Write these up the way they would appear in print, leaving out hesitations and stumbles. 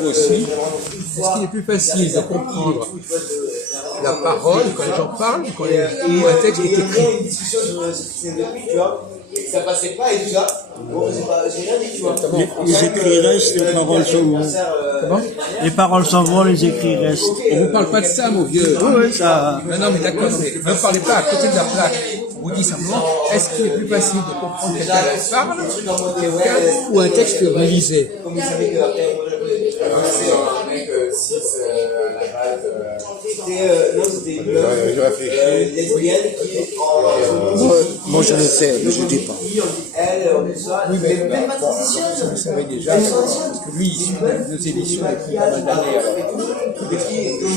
Aussi, est-ce qu'il est plus facile de comprendre la parole quand les gens parlent ou un texte est écrit? Ça passait pas et tout ça. Bon, j'ai rien dit, tu vois. Les écrits restent, les paroles s'en vont. Comment? Les paroles s'en vont, les écrits restent. On vous parle pas de ça, mon vieux. Oui, ça. Non, mais d'accord, mais ne parlez pas à côté de la plaque. On vous dit simplement, est-ce qu'il est plus facile de comprendre quelqu'un qui parle ou un texte que vous lisez? Comme il savait que après, c'était une lesbienne qui Moi je le sais, mais je ne dis pas. Oui, mais même pas transition. Vous savez déjà, parce que lui, issu de nos émissions depuis pas mal d'années.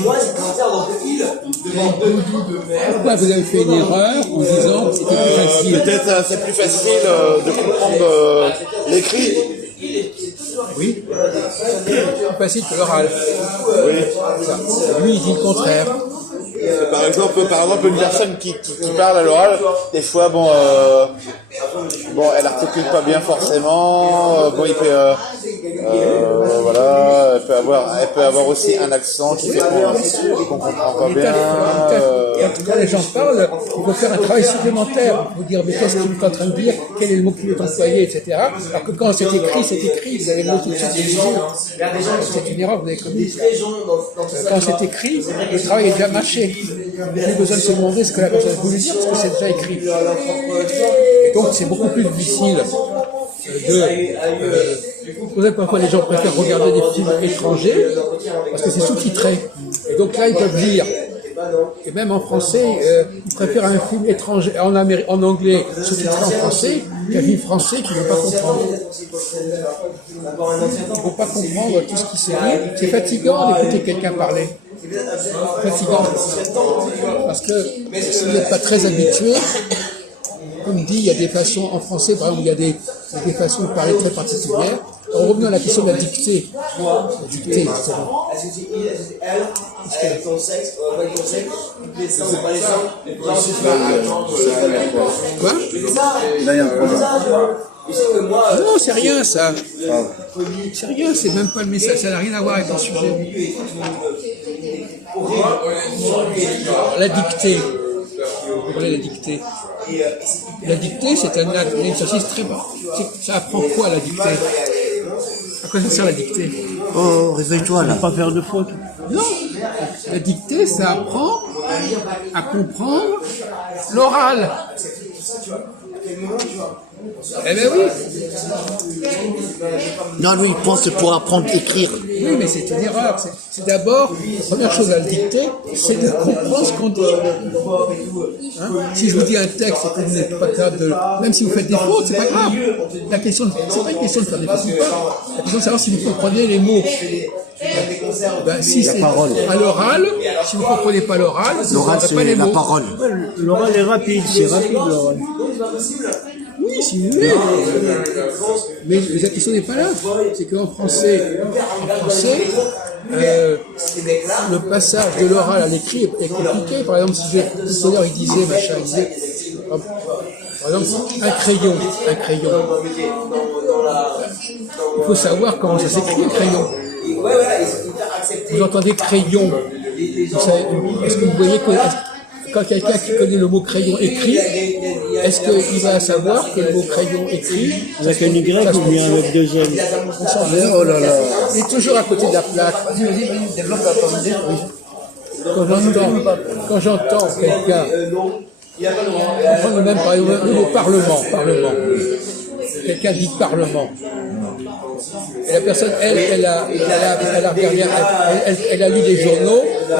moi, c'est cancer dans le île devant deux bouts de mer. Pourquoi vous avez fait une erreur en disant que c'était plus facile? Peut-être c'est plus facile de comprendre l'écrit. Oui, c'est plus facile que l'oral. Oui. Lui, il dit le contraire. Par exemple, une personne qui parle à l'oral, des fois, elle articule pas bien forcément. Il peut, voilà, elle peut avoir aussi un accent qui fait qu'on comprend pas bien. Quand les gens parlent, il faut faire un travail supplémentaire. Il faut dire, mais qu'est-ce qu'il est en train de dire? Quel est le mot qu'il est employé, etc. Alors que quand c'est écrit, c'est écrit. Vous avez le mot tout de suite. C'est une erreur que vous avez commise. Quand c'est écrit, le travail est déjà mâché. Il n'y a plus besoin de se demander ce que la personne a voulu dire parce que c'est déjà écrit. Et donc c'est beaucoup plus difficile vous savez parfois les gens préfèrent regarder des films étrangers parce que c'est sous-titré. Et donc là ils peuvent lire. Et même en français, ils préfèrent un film étranger en anglais sous-titré en français qu'un film français qu'ils ne vont pas comprendre. Ils ne vont pas comprendre tout ce qui s'est dit. C'est fatigant d'écouter quelqu'un parler. Fatigant. Parce que si vous n'êtes pas très habitué, comme dit, il y a des façons, en français par exemple, il y a des façons de parler très particulières. Alors, revenons à la question de la dictée. La dictée, justement. Quoi? Là, il y a un problème. Non, c'est rien ça. C'est rien, c'est même pas le message, ça n'a rien à voir avec le sujet. La dictée. Vous voyez la dictée. La dictée, c'est un exercice très bas. Ça apprend quoi la dictée? À quoi ça sert la dictée? Oh, réveille-toi là. Pas faire de faute. Non, la dictée, ça apprend à comprendre l'oral. Eh bien oui. Non, lui, il pense pour apprendre à écrire. Oui, mais c'est une erreur. C'est d'abord, la première chose à le dicter, c'est de comprendre ce qu'on dit. Hein? Si je vous dis un texte et que vous n'êtes pas capable de... Même si vous faites des fautes, c'est pas grave. La question, c'est pas une question de faire des fautes ou pas. La question, c'est savoir si vous comprenez les mots. Ben, si c'est à l'oral, si vous ne comprenez pas l'oral, L'oral, pas c'est les la mots. parole. L'oral est rapide, c'est rapide l'oral. Oui, si vous voulez. Mais la question n'est pas là. C'est qu'en français, le passage de l'oral à l'écrit est compliqué. Par exemple, si tout à l'heure il disait, par exemple, un crayon. Il faut savoir comment ça s'écrit un crayon. Vous entendez crayon. Est-ce que vous voyez que quand quelqu'un qui connaît le mot crayon écrit, est-ce qu'il va savoir que le mot crayon écrit Avec un Y ou bien avec deux L? Oh là là. il est toujours à côté de la plaque. Quand j'entends quelqu'un, même par exemple le mot parlement. Quelqu'un dit parlement. Et la personne, elle a lu des journaux.